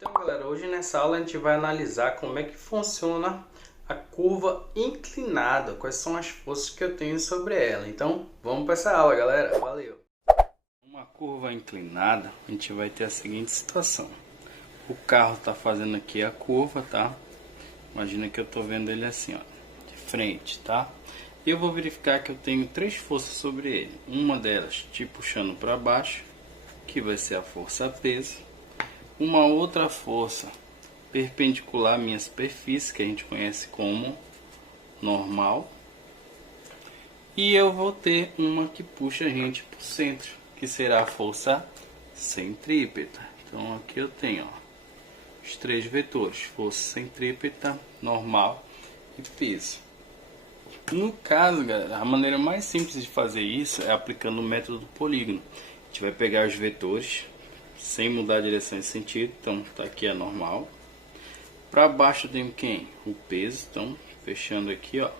Então, galera, hoje nessa aula a gente vai analisar como é que funciona a curva inclinada, quais são as forças que eu tenho sobre ela. Então, vamos para essa aula, galera. Valeu! Uma curva inclinada, a gente vai ter a seguinte situação. O carro está fazendo aqui a curva, tá? Imagina que eu estou vendo ele assim, ó, de frente, tá? E eu vou verificar que eu tenho três forças sobre ele. Uma delas te puxando para baixo, que vai ser a força peso. Uma outra força perpendicular à minha superfície, que a gente conhece como normal. E eu vou ter uma que puxa a gente para o centro, que será a força centrípeta. Então aqui eu tenho, ó, os três vetores: força centrípeta, normal e peso. No caso, galera, a maneira mais simples de fazer isso é aplicando o método do polígono. A gente vai pegar os vetores sem mudar a direção e sentido. Então tá aqui a normal. Para baixo eu tenho quem? O peso. Então fechando aqui, ó,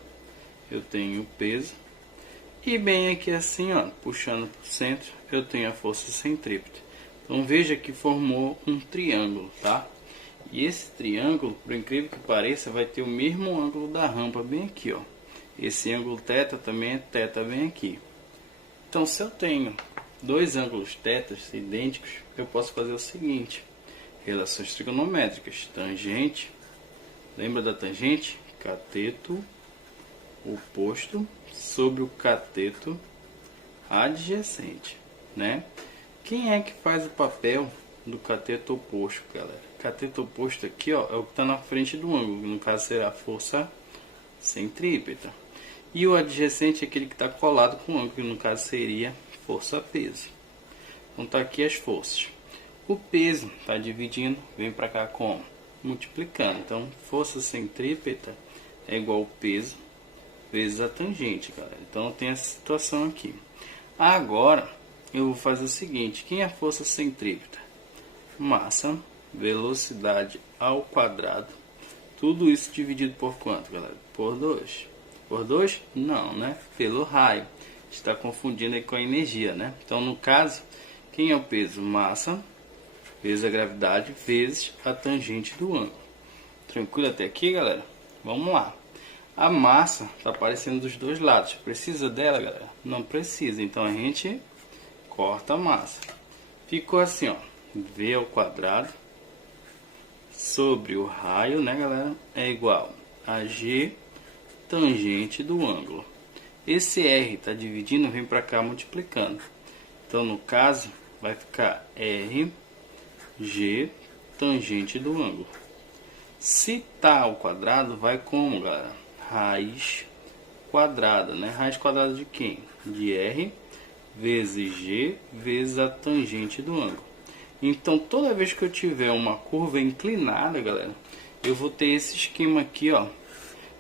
eu tenho o peso. E bem aqui assim, ó, puxando para o centro, eu tenho a força centrípeta. Então veja que formou um triângulo, tá? E esse triângulo, por incrível que pareça, vai ter o mesmo ângulo da rampa bem aqui, ó. Esse ângulo θ também é θ bem aqui. Então se eu tenho dois ângulos θ idênticos, eu posso fazer o seguinte: relações trigonométricas. Tangente, lembra da tangente? Cateto oposto sobre o cateto adjacente, né? Quem é que faz o papel do cateto oposto, galera? Cateto oposto aqui, ó, é o que está na frente do ângulo, no caso será a força centrípeta. E o adjacente é aquele que está colado com o ângulo, que no caso seria força peso. Então tá aqui as forças. O peso está dividindo, vem para cá como? Multiplicando. Então força centrípeta é igual ao peso vezes a tangente, galera. Então tem essa situação aqui. Agora eu vou fazer o seguinte: quem é a força centrípeta? Massa, velocidade ao quadrado. Tudo isso dividido por quanto, galera? Por 2. Por 2? Não, né? Pelo raio. Está confundindo aí com a energia, né? Então, no caso, quem é o peso? Massa vezes a gravidade vezes a tangente do ângulo. Tranquilo até aqui, galera? Vamos lá. A massa está aparecendo dos dois lados. Precisa dela, galera? Não precisa. Então, a gente corta a massa. Ficou assim, ó. V ao quadrado sobre o raio, né, galera? É igual a G tangente do ângulo. Esse R está dividindo, vem para cá multiplicando. Então, no caso, vai ficar R G tangente do ângulo. Se tá ao quadrado, vai como, galera? Raiz quadrada, né? Raiz quadrada de quem? De R vezes G vezes a tangente do ângulo. Então, toda vez que eu tiver uma curva inclinada, galera, eu vou ter esse esquema aqui, ó,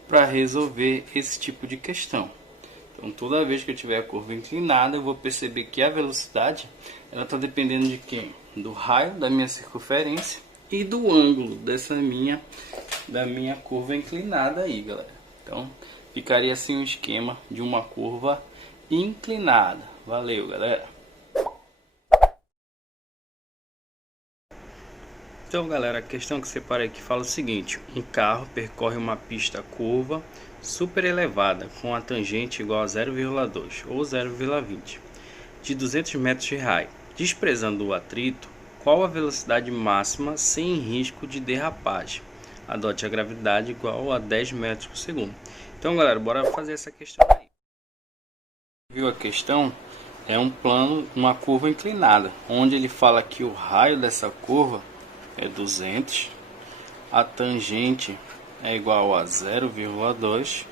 para resolver esse tipo de questão. Então, toda vez que eu tiver a curva inclinada, eu vou perceber que a velocidade ela está dependendo de quem? Do raio da minha circunferência e do ângulo da minha curva inclinada aí, galera. Então, ficaria assim o esquema de uma curva inclinada. Valeu, galera! Então, galera, a questão que separei aqui fala o seguinte: um carro percorre uma pista curva super elevada com a tangente igual a 0,2 ou 0,20 de 200 metros de raio. Desprezando o atrito, qual a velocidade máxima sem risco de derrapagem? Adote a gravidade igual a 10 metros por segundo. Então, galera, bora fazer essa questão aí. Viu a questão? É um plano, uma curva inclinada, onde ele fala que o raio dessa curva é 200, a tangente é igual a 0,2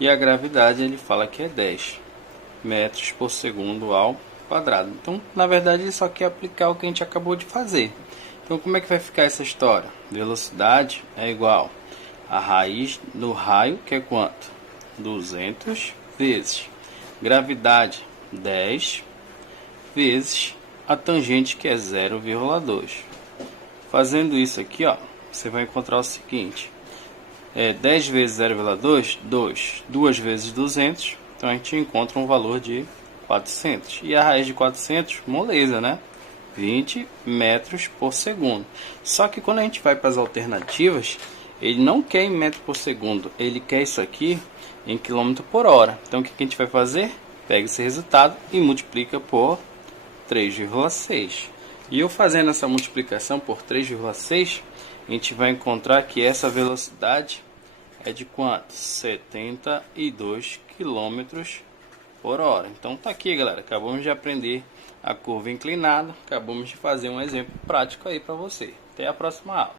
e a gravidade ele fala que é 10 metros por segundo ao quadrado. Então, na verdade, ele só quer aplicar o que a gente acabou de fazer. Então, como é que vai ficar essa história? Velocidade é igual a raiz do raio, que é quanto? 200 vezes gravidade 10 vezes a tangente, que é 0,2. Fazendo isso aqui, ó, você vai encontrar o seguinte: 10 vezes 0,2, 2. 2 vezes 200, então a gente encontra um valor de 400. E a raiz de 400, moleza, né? 20 metros por segundo. Só que quando a gente vai para as alternativas, ele não quer em metro por segundo, ele quer isso aqui em quilômetro por hora. Então o que a gente vai fazer? Pega esse resultado e multiplica por 3,6. E eu fazendo essa multiplicação por 3,6, a gente vai encontrar que essa velocidade é de quanto? 72 quilômetros por hora. Então tá aqui, galera, acabamos de aprender a curva inclinada, acabamos de fazer um exemplo prático aí para você. Até a próxima aula.